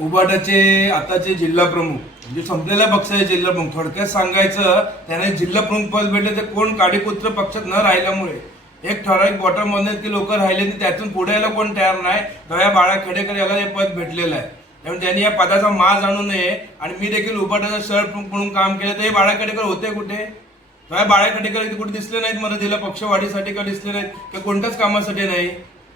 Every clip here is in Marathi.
उबाटाचे आताचे जिल्हा प्रमुख म्हणजे संपलेल्या पक्षाचे जिल्हा प्रमुख थोडक्यात सांगायचं त्याने जिल्हा प्रमुख पद भेटले ते कोण काडीपुत्र पक्षात न राहिल्यामुळे? एक ठराविक बॉटममध्ये की लोक राहिले आणि त्यातून पुढे यायला कोण तयार नाही? दया बाळा खेडेकर याला हे पद भेटलेलं आहे. त्यामुळे त्यांनी या पदाचा माज आणू नये आणि मी देखील उबाटाचा शहर प्रमुख म्हणून काम केलं. तर हे बाळा खेडेकर होते कुठे? दया बाळा खेडेकर कुठे दिसले नाहीत? मला दिलं पक्षवाढीसाठी का दिसले नाहीत? किंवा कोणत्याच कामासाठी नाही?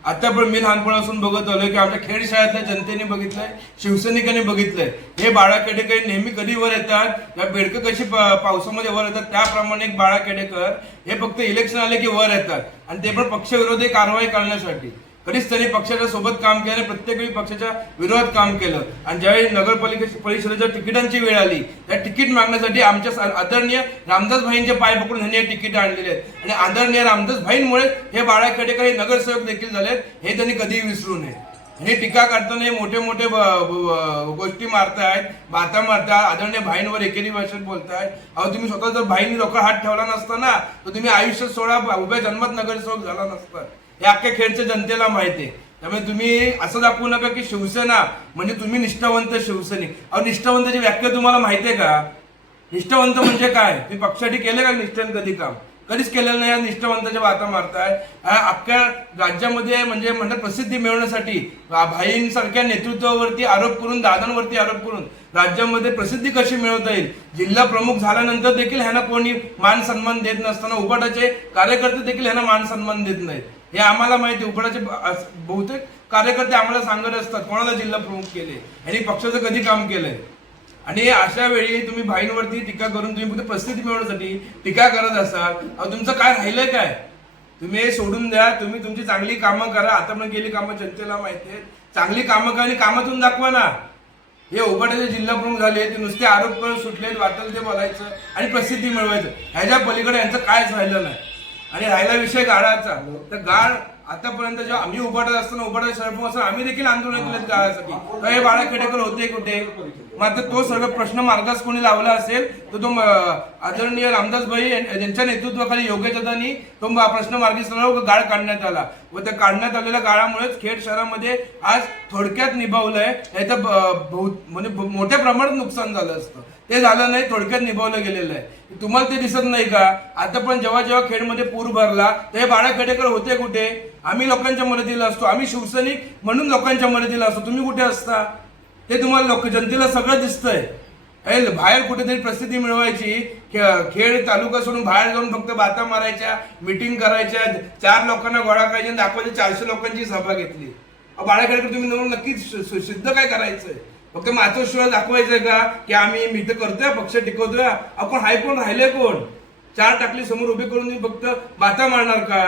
आता पण मी लहानपणापासून बघत आलोय की आमच्या खेड शाळेतल्या जनतेने बघितलंय शिवसैनिकांनी बघितलंय. हे बाळा खेडेकर नेहमी कधी वर येतात या बेडकं कशी पावसामध्ये वर येतात त्याप्रमाणे एक बाळा केडेकर हे फक्त इलेक्शन आले की वर येतात. आणि ते पण पक्षविरोधी कारवाई करण्यासाठी. कधीच त्यांनी पक्षाच्या सोबत काम केलं प्रत्येक वेळी पक्षाच्या विरोधात काम केलं. आणि ज्यावेळी नगरपालिके परिषदेच्या तिकिटांची वेळ आली त्या तिकीट मागण्यासाठी आमच्या आदरणीय रामदास भाईंचे पाय पकडून ह्यांनी हे तिकीट आणलेले आहेत. आणि आदरणीय रामदास भाईंमुळे हे बाळा खेडेकर हे नगरसेवक देखील झालेत हे त्यांनी कधीही विसरू नये. हे टीका करताना हे मोठे मोठे गोष्टी मारतायत बाता मारताय आदरणीय भाईंवर एकेरी भाषेत बोलताय अहो तुम्ही स्वतः जर भाईंनी लोक हात ठेवला नसता ना तर तुम्ही आयुष्यात सोळा उभ्या जन्मात नगरसेवक झाला नसता. हे अख्ख्या खेडच्या जनतेला माहिती आहे. त्यामुळे तुम्ही असं दाखवू नका की शिवसेना म्हणजे तुम्ही निष्ठावंत शिवसैनिक. अहो निष्ठावंताची व्याख्या तुम्हाला माहिती आहे का? निष्ठावंत म्हणजे काय? तुम्ही पक्षासाठी केले का निष्ठेन कधी काम? कधीच केलेलं नाही या निष्ठावंताच्या वाता मारताय. अख्ख्या राज्यामध्ये म्हणजे म्हणतात प्रसिद्धी मिळवण्यासाठी भाईंसारख्या नेतृत्वावरती आरोप करून दादांवरती आरोप करून राज्यामध्ये प्रसिद्धी कशी मिळवता येईल? जिल्हा प्रमुख झाल्यानंतर देखील ह्यांना कोणी मान सन्मान देत नसताना उबाटाचे कार्यकर्ते देखील ह्यांना मान सन्मान देत नाहीत. हे आम्हाला माहिती आहे. अस- बहुतेक कार्यकर्ते आम्हाला सांगत असतात कोणाला जिल्हा प्रमुख केले यांनी पक्षाचं कधी काम केलंय? आणि अशा वेळी तुम्ही भाईंवरती टीका करून तुम्ही फक्त प्रसिद्धी मिळवण्यासाठी टीका करत असाल अहो तुमचं काय राहिलंय काय? तुम्ही हे सोडून द्या तुम्ही तुमची चांगली कामं करा. आता पण गेली कामं जनतेला माहिती आहेत. चांगली कामं करा आणि कामातून दाखवा ना. हे उभाट्याचे जिल्हा प्रमुख झाले ते नुसते आरोप करून सुटले वाटल ते बोलायचं आणि प्रसिद्धी मिळवायचं. ह्याच्या पलीकडे यांचं कायच राहिलं नाही. आणि राहिला विषय गाळाचा. तर गाळ आतापर्यंत जेव्हा आम्ही उभाटत असताना उभाटत सरपंच असताना आम्ही देखील आंदोलन केलं गाळासाठी. तर हे बाळा खेडेकर होते कुठे? मात्र तो सर्व प्रश्न मार्गास कोणी लावला असेल तर तो आदरणीय रामदास भाई यांच्या नेतृत्वाखाली योग्य जदानी तो प्रश्न मार्गी सरळ गाळ काढण्यात आला. व त्या काढण्यात आलेल्या गाळामुळेच खेड शहरामध्ये आज थोडक्यात निभावलंय. याचं म्हणजे ब- म्हणजे मोठ्या प्रमाणात नुकसान झालं असतं. ते झालं नाही थोडक्यात निभावलं गेलेलं आहे. तुम्हाला ते दिसत नाही का? आता पण जेव्हा जेव्हा खेडमध्ये पूर भरला तर हे बाळा खेडेकर होते कुठे? आम्ही लोकांच्या मदतीला असतो. आम्ही शिवसैनिक म्हणून लोकांच्या मदतीला असतो. तुम्ही कुठे असता? ते तुम्हाला लोक जनतेला सगळं दिसतंय. बाहेर कुठेतरी प्रसिद्धी मिळवायची. खेळ तालुका सोडून बाहेर जाऊन फक्त बाता मारायच्या मिटिंग करायच्या चार लोकांना गोळा करायचे आणि दाखवायचे चारशे लोकांची सभा घेतली. बाळाकडे तुम्ही नक्की नक्कीच सिद्ध काय करायचंय? फक्त मातोश्वर दाखवायचंय का? की आम्ही मी तर करतोय पक्ष टिकवतोय? आपण हाय कोण राहिले कोण? चार टाकली समोर उभी करून तुम्ही फक्त बाता मारणार का?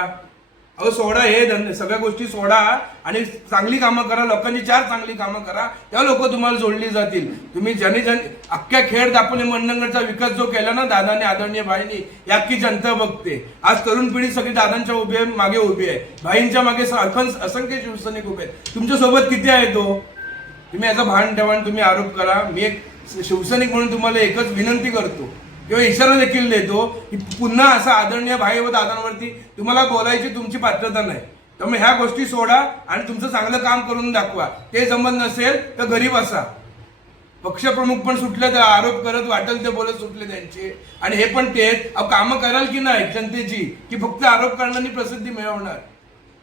अहो सोडा हे धंदे सगळ्या गोष्टी सोडा आणि चांगली कामं करा लोकांची चार चांगली कामं करा. त्या लोक तुम्हाला जोडली जातील. तुम्ही ज्याने जन अख्ख्या खेळ दापोली मंडणगडचा विकास जो केला ना दादाने आदरणीय भाईनी याकी जनता बघते. आज तरुण पिढी सगळी दादांच्या उभी आहे मागे उभी आहे. भाईंच्या मागे असं- असंख्य शिवसैनिक उभे आहेत. तुमच्यासोबत किती आहे तो? तुम्ही याचा भान ठेवा तुम्ही आरोप करा. मी एक शिवसैनिक म्हणून तुम्हाला एकच विनंती करतो. किंवा इशारा देखील देतो. की पुन्हा असं आदरणीय भाई व दादांवरती तुम्हाला बोलायची तुमची पात्रता नाही. त्यामुळे ह्या गोष्टी सोडा आणि तुमचं चांगलं काम करून दाखवा. ते जमत नसेल तर गरीब असा. पक्षप्रमुख पण सुटले तर आरोप करत वाटेल ते बोलत सुटले त्यांचे. आणि हे पण ते कामं कराल की नाही जनतेची? की फक्त आरोप करण्याने प्रसिद्धी मिळवणार?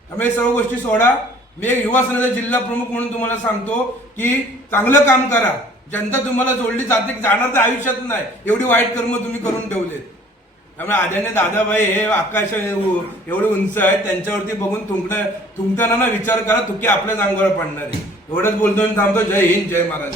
त्यामुळे हे सर्व गोष्टी सोडा. मी एक युवा सेनेचा जिल्हा प्रमुख म्हणून तुम्हाला सांगतो की चांगलं काम करा. जनता तुम्हाला जोडली जाते जाणार तर आयुष्यात नाही. एवढी वाईट कर्म तुम्ही करून ठेवलेत. त्यामुळे आद्याने दादाबाई हे आकाश एवढे उंच आहेत त्यांच्यावरती बघून तुमकडे तुमताना ना विचार करा तुकी आपल्याच अंगावर पडणार आहे. एवढंच बोलतो मी थांबतो. जय हिंद जय महाराज.